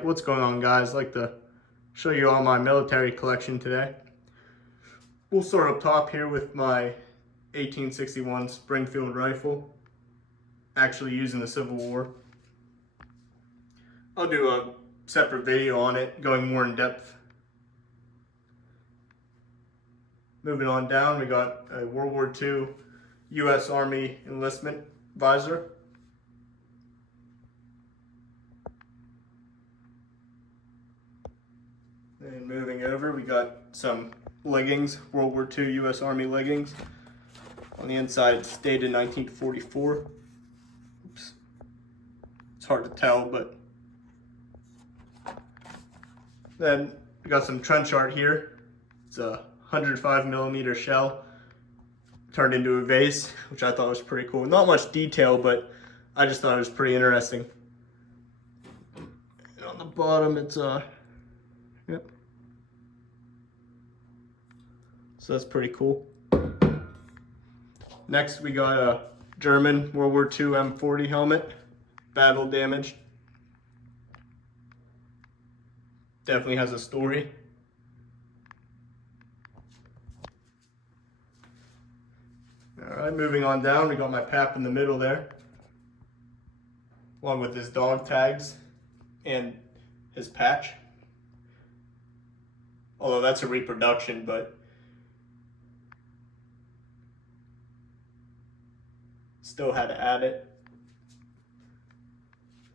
Alright, what's going on, guys? I'd like to show you all my military collection today. We'll start up top here with my 1861 Springfield rifle, actually used in the Civil War. I'll do a separate video on it, going more in depth. Moving on down, we got a World War II U.S. Army enlistment visor. And moving over, we got some leggings, World War II U.S. Army leggings. On the inside, it's dated 1944. Oops. It's hard to tell, but. Then we got some trench art here. It's a 105mm shell turned into a vase, which I thought was pretty cool. Not much detail, but I just thought it was pretty interesting. And on the bottom, it's yep. So that's pretty cool. Next, we got a German World War II M40 helmet, battle damaged. Definitely has a story. All right, moving on down, we got my pap in the middle there, along with his dog tags and his patch. Although that's a reproduction, but still had to add it.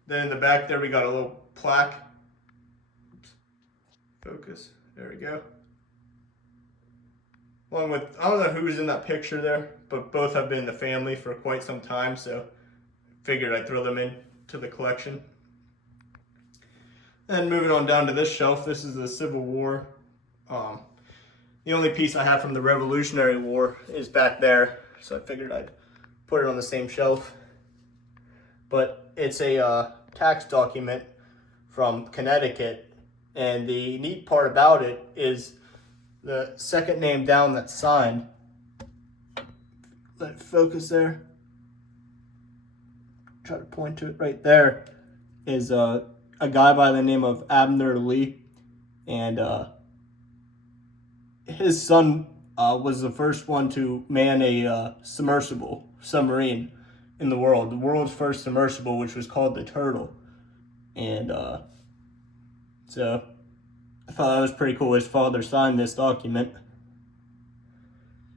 Then in the back there, we got a little plaque. Oops. Focus, there we go. Along with, I don't know who's in that picture there, but both have been in the family for quite some time, so figured I'd throw them into the collection. And moving on down to this shelf, this is the Civil War. The only piece I have from the Revolutionary War is back there, so I figured I'd put it on the same shelf. But it's a tax document from Connecticut, and the neat part about it is the second name down that's signed. Let it focus there. Try to point to it right there. Is a guy by the name of Abner Lee, and his son was the first one to man a submersible submarine in the world. The world's first submersible, which was called the Turtle. And so I thought that was pretty cool. His father signed this document.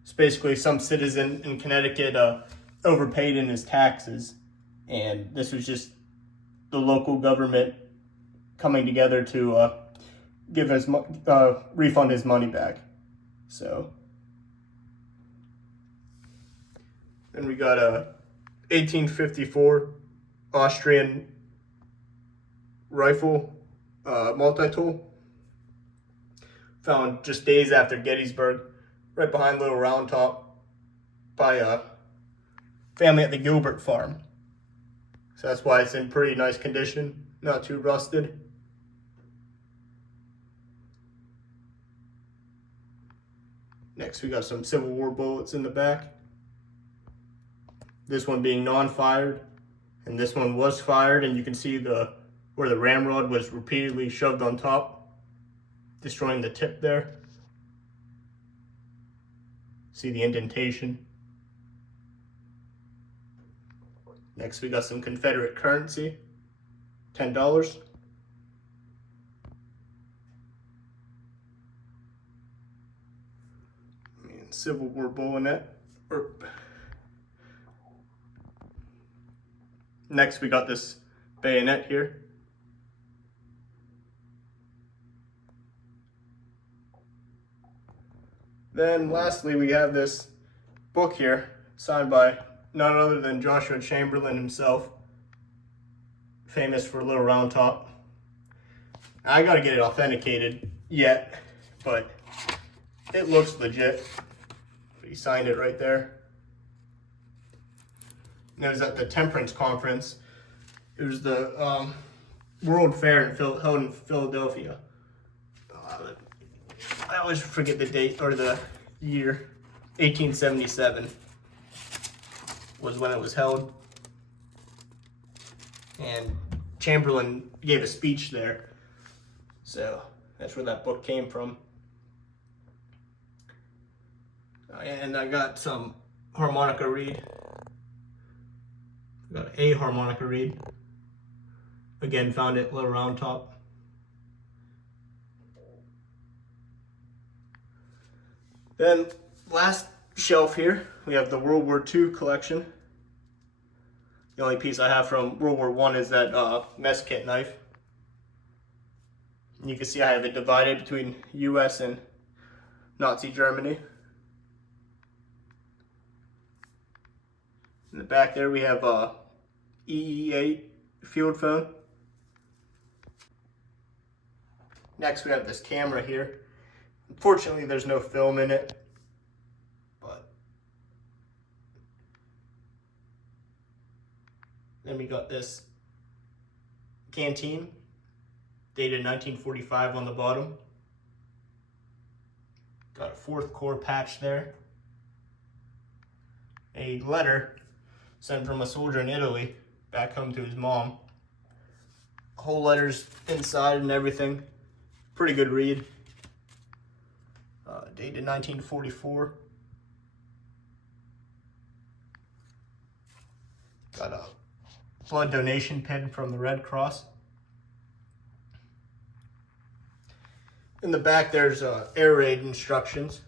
It's basically some citizen in Connecticut overpaid in his taxes, and this was just the local government coming together to give his refund his money back. So, then we got a 1854 Austrian rifle multi-tool, found just days after Gettysburg, right behind Little Round Top, by a family at the Gilbert farm. So that's why it's in pretty nice condition, not too rusted. Next, we got some Civil War bullets in the back. This one being non-fired, and this one was fired, and you can see where the ramrod was repeatedly shoved on top, destroying the tip there. See the indentation. Next, we got some Confederate currency, $10. Civil War bayonet. Next, we got this bayonet here. Then lastly, we have this book here, signed by none other than Joshua Chamberlain himself, famous for Little Round Top. I gotta get it authenticated yet, but it looks legit. He signed it right there. And it was at the Temperance Conference. It was the World Fair held in Philadelphia. I always forget the date or the year. 1877 was when it was held. And Chamberlain gave a speech there. So that's where that book came from. And I got some harmonica reed. Got a harmonica reed. Again, found it, little round top. Then last shelf here, we have the World War II collection. The only piece I have from World War I is that mess kit knife. And you can see I have it divided between US and Nazi Germany. In the back there we have EE8 field phone. Next we have this camera here. Unfortunately there's no film in it, but then we got this canteen dated 1945 on the bottom. Got a 4th Corps patch there. A letter sent from a soldier in Italy back home to his mom. Whole letters inside and everything. Pretty good read. Dated 1944. Got a blood donation pin from the Red Cross. In the back there's air raid instructions.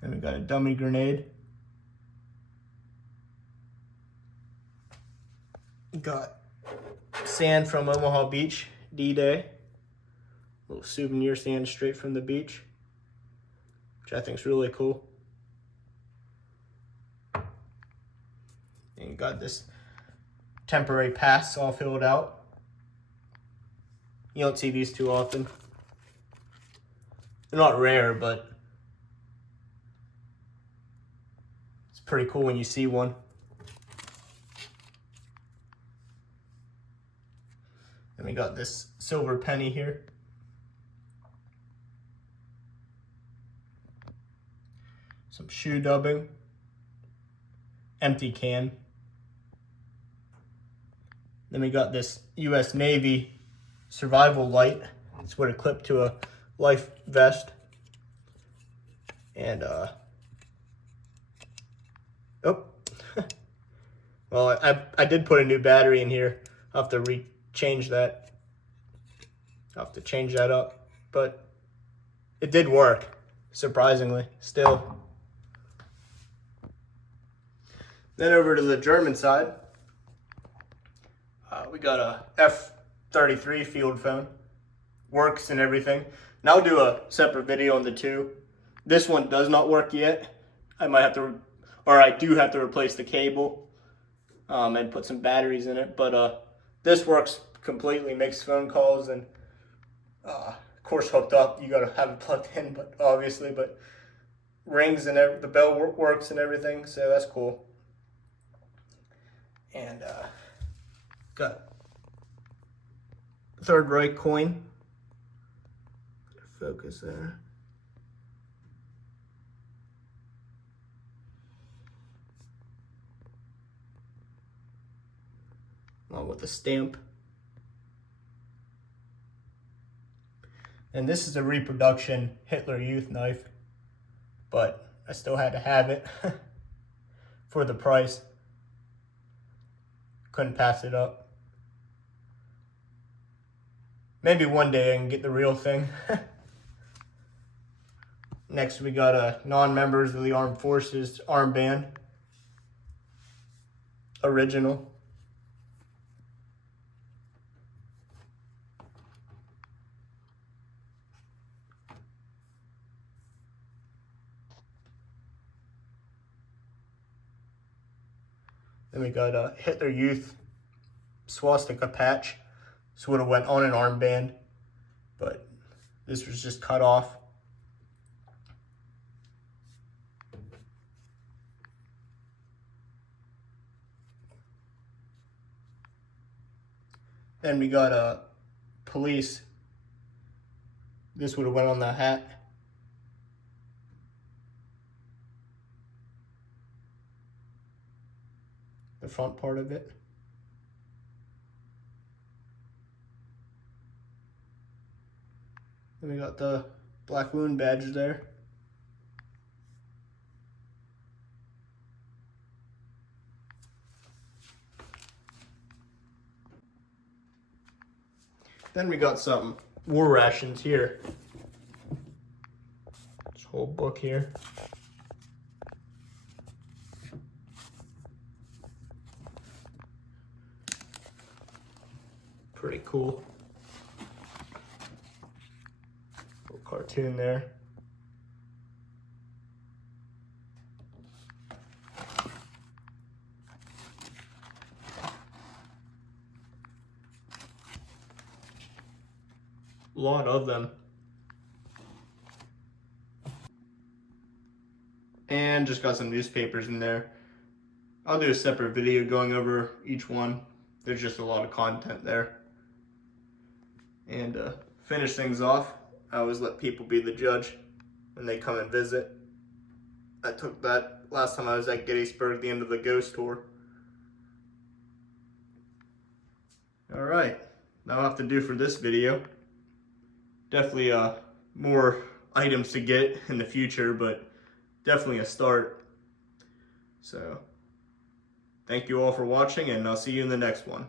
And we got a dummy grenade. Got sand from Omaha Beach, D-Day. Little souvenir sand straight from the beach, which I think is really cool. And got this temporary pass all filled out. You don't see these too often. They're not rare, but it's pretty cool when you see one. And we got this silver penny here. Some shoe dubbing. Empty can. Then we got this US Navy survival light. It's what it clipped to a life vest. And oh. Well, I did put a new battery in here. I'll have to change that. I'll have to change that up. But it did work, surprisingly, still. Then over to the German side, we got a F-33 field phone. Works and everything. And I'll do a separate video on the two. This one does not work yet. I might have to, or I do have to replace the cable and put some batteries in it. But this works completely, makes phone calls, and of course hooked up. You gotta have it plugged in, but obviously, but rings and the bell works and everything, so that's cool. And got Third Reich coin. Focus there. Along with the stamp. And this is a reproduction Hitler Youth knife, but I still had to have it for the price. Couldn't pass it up. Maybe one day I can get the real thing. Next we got a non-members of the armed forces armband. Original. Then we got a Hitler Youth swastika patch. This would have went on an armband, but this was just cut off. Then we got a police. This would have went on the hat. the front part of it. Then we got the Black Loon badge there. Then we got some war rations here. This whole book here. Pretty cool. Little cartoon there. A lot of them. And just got some newspapers in there. I'll do a separate video going over each one. There's just a lot of content there. And to finish things off, I always let people be the judge when they come and visit. I took that last time I was at Gettysburg, the end of the Ghost tour. Alright, that'll have to do for this video. Definitely more items to get in the future, but definitely a start. So, thank you all for watching, and I'll see you in the next one.